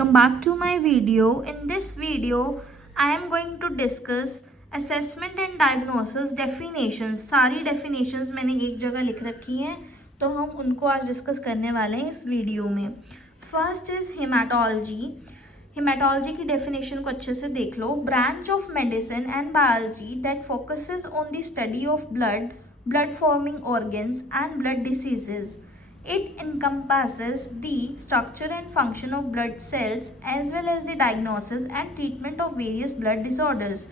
welcome back to my video. In this video, I am going to discuss assessment and diagnosis definitions. सारी definitions मैंने एक जगह लिख रखी हैं, तो हम उनको आज डिस्कस करने वाले हैं इस वीडियो में. First is haematology. हेमाटोलॉजी की डेफिनेशन को अच्छे से देख लो. Branch of medicine and biology that focuses on the study of blood, blood forming organs and blood diseases. It encompasses the structure and function of blood cells as well as the diagnosis and treatment of various blood disorders.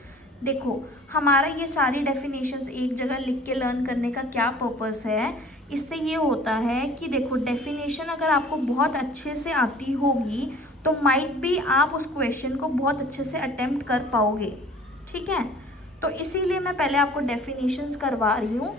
देखो, हमारा ये सारी definitions एक जगह लिख के learn करने का क्या पर्पस है. इससे ये होता है कि देखो, डेफिनेशन अगर आपको बहुत अच्छे से आती होगी तो माइट भी आप उस क्वेश्चन को बहुत अच्छे से अटेम्प्ट कर पाओगे. ठीक है, तो इसीलिए मैं पहले आपको डेफिनेशंस करवा रही हूँ,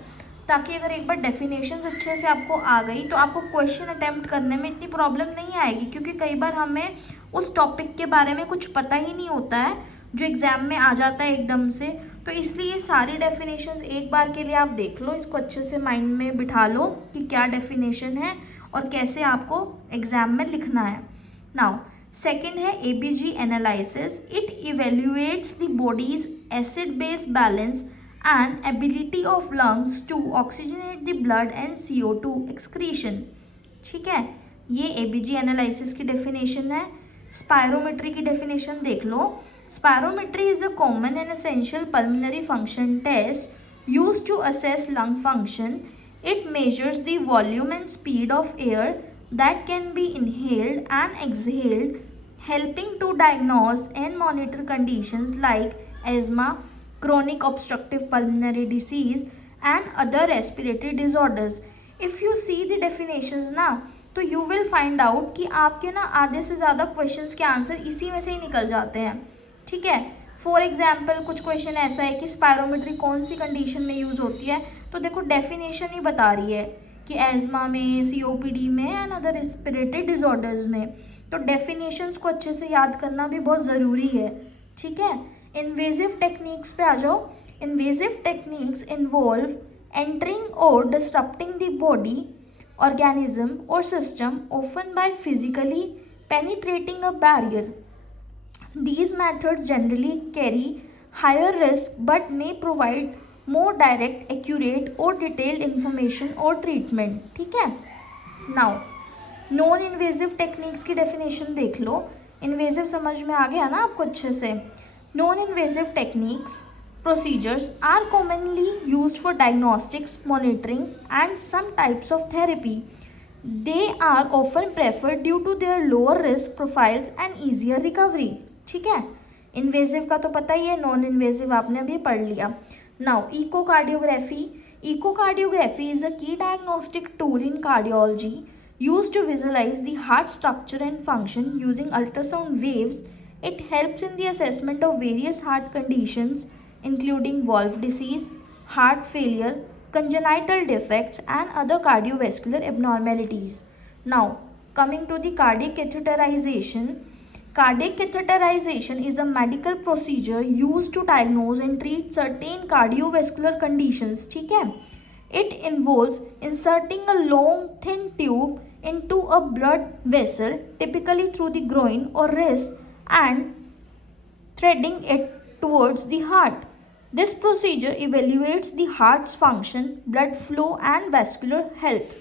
ताकि अगर एक बार डेफिनेशंस अच्छे से आपको आ गई तो आपको क्वेश्चन अटेम्प्ट करने में इतनी प्रॉब्लम नहीं आएगी. क्योंकि कई बार हमें उस टॉपिक के बारे में कुछ पता ही नहीं होता है जो एग्ज़ाम में आ जाता है एकदम से. तो इसलिए सारी डेफिनेशंस एक बार के लिए आप देख लो, इसको अच्छे से माइंड में बिठा लो कि क्या डेफिनेशन है और कैसे आपको एग्ज़ाम में लिखना है. नाउ सेकेंड है ABG analysis. It evaluates the bodies acid base balance and ability of lungs to oxygenate the blood and CO2 excretion. ठीक है, ये ABG एनालिसिस की डेफिनेशन है. स्पायरोमेट्री की डेफिनेशन देख लो. Spirometry is a common and essential pulmonary function test used to assess lung function. It measures the volume and speed of air that can be inhaled and exhaled, helping to diagnose and monitor conditions like asthma, chronic obstructive pulmonary disease and other respiratory disorders. If you see the definitions ना, तो you will find out कि आपके ना आधे से ज़्यादा questions के answer इसी में से ही निकल जाते हैं. ठीक है, फॉर एग्जाम्पल कुछ क्वेश्चन ऐसा है कि स्पायरोमेट्री कौन सी कंडीशन में यूज़ होती है, तो देखो डेफिनेशन ही बता रही है कि एज़मा में, COPD में एंड अदर रेस्पिरेटरी डिसऑर्डर्स में. तो डेफिनेशंस को अच्छे से याद करना भी बहुत ज़रूरी है. ठीक है, इन्वेजिव टेक्निक्स पे आ जाओ. इन्वेजिव टेक्निक्स इन्वॉल्व एंटरिंग और डिस्टर्बिंग द बॉडी, ऑर्गेनिज्म और system often by physically penetrating a barrier. These methods generally carry higher risk but may provide more direct, accurate or detailed information or treatment. ठीक है, now non invasive techniques की definition देख लो. Invasive समझ में आ गया ना आपको अच्छे से. Non invasive techniques procedures are commonly used for diagnostics, monitoring and some types of therapy. They are often preferred due to their lower risk profiles and easier recovery. ठीक है, इन्वेजिव का तो पता ही है, नॉन इन्वेजिव आपने अभी पढ़ लिया. Now echocardiography. Echocardiography is a key diagnostic tool in cardiology used to visualize the heart structure and function using ultrasound waves. It helps in the assessment of various heart conditions including valve disease, heart failure, congenital defects and other cardiovascular abnormalities. Now coming to the cardiac catheterization. Cardiac catheterization is a medical procedure used to diagnose and treat certain cardiovascular conditions. ठीक है, it involves inserting a long thin tube into a blood vessel, typically through the groin or wrist, and threading it towards the heart. This procedure evaluates the heart's function, blood flow, and vascular health.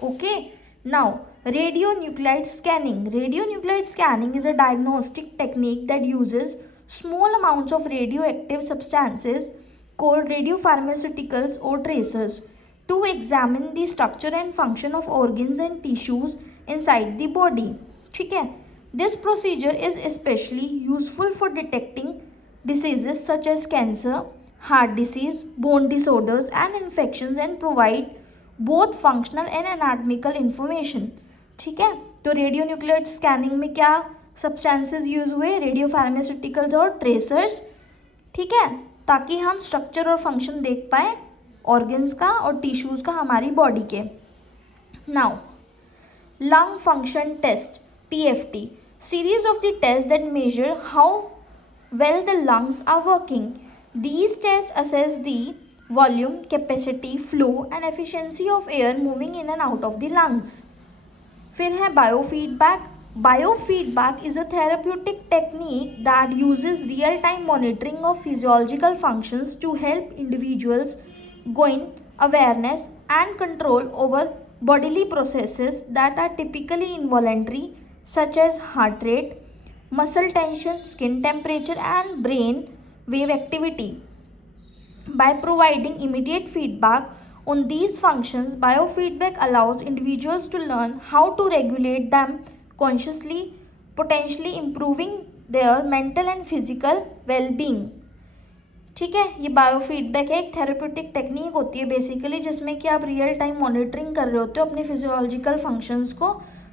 Okay. Now, radionuclide scanning. Radionuclide scanning is a diagnostic technique that uses small amounts of radioactive substances called radiopharmaceuticals or tracers to examine the structure and function of organs and tissues inside the body. ठीक है, this procedure is especially useful for detecting diseases such as cancer, heart disease, bone disorders and infections and provide both functional and anatomical information. ठीक है, तो radio nuclear scanning में क्या substances use हुए, radio pharmaceuticals और tracers. ठीक है, ताकि हम स्ट्रक्चर और फंक्शन देख पाए ऑर्गन्स का और टिश्यूज़ का हमारी बॉडी के. Now lung function test, PFT, series of the test that measure how well the lungs are working. These tests assess the volume, capacity, flow and efficiency of air moving in and out of the lungs. फिर है biofeedback. Biofeedback is a therapeutic technique that uses real-time monitoring of physiological functions to help individuals gain awareness and control over bodily processes that are typically involuntary, such as heart rate, muscle tension, skin temperature, and brain wave activity. By providing immediate feedback on these functions, biofeedback allows individuals to learn how to regulate them consciously, potentially improving their mental and physical well-being. ठीक है, ये biofeedback है, एक therapeutic technique होती है basically, जिसमें कि आप रियल टाइम मॉनिटरिंग कर रहे होते हो अपने फिजियोलॉजिकल फंक्शंस को,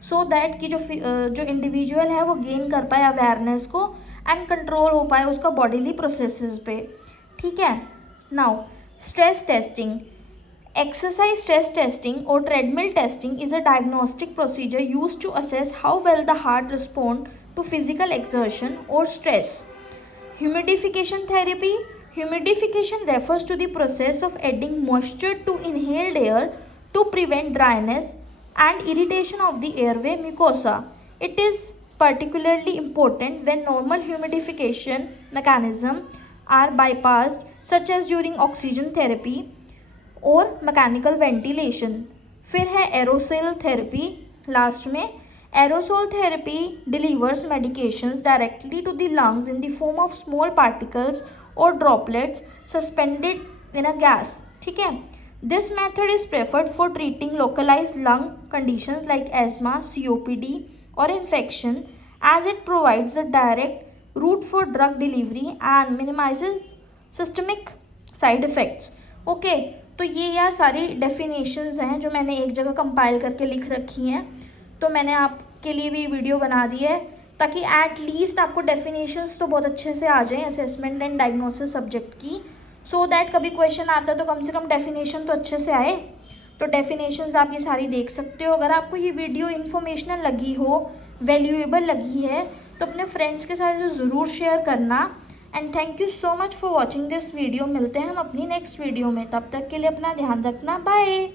सो दैट कि जो इंडिविजुअल है वो गेन कर पाए अवेयरनेस को एंड कंट्रोल हो पाए उसका बॉडीली प्रोसेसेस पे. ठीक है. Now stress testing. Exercise stress testing or treadmill testing is a diagnostic procedure used to assess how well the heart responds to physical exertion or stress. Humidification therapy. Humidification refers to the process of adding moisture to inhaled air to prevent dryness and irritation of the airway mucosa. It is particularly important when normal humidification mechanisms are bypassed, such as during oxygen therapy और mechanical ventilation. फिर है aerosol therapy last में. Aerosol therapy delivers medications directly to the lungs in the form of small particles और droplets suspended in a gas. ठीक है. This method is preferred for treating localised lung conditions like asthma, COPD और infection, as it provides a direct route for drug delivery and minimises systemic side effects. Okay, तो ये यार सारी definitions हैं जो मैंने एक जगह कंपाइल करके लिख रखी हैं. तो मैंने आपके लिए भी वीडियो बना दी है ताकि एट लीस्ट आपको डेफिनेशंस तो बहुत अच्छे से आ जाएं असेसमेंट एंड डायग्नोसिस सब्जेक्ट की, सो दैट कभी क्वेश्चन आता है तो कम से कम डेफिनेशन तो अच्छे से आए. तो डेफिनेशंस आप ये सारी देख सकते हो. अगर आपको ये वीडियो इन्फॉर्मेशनल लगी हो, वैल्यूएबल लगी है, तो अपने फ्रेंड्स के साथ ज़रूर शेयर करना. And thank you so much for watching this video. मिलते हैं हम अपनी नेक्स्ट वीडियो में. तब तक के लिए अपना ध्यान रखना. बाय.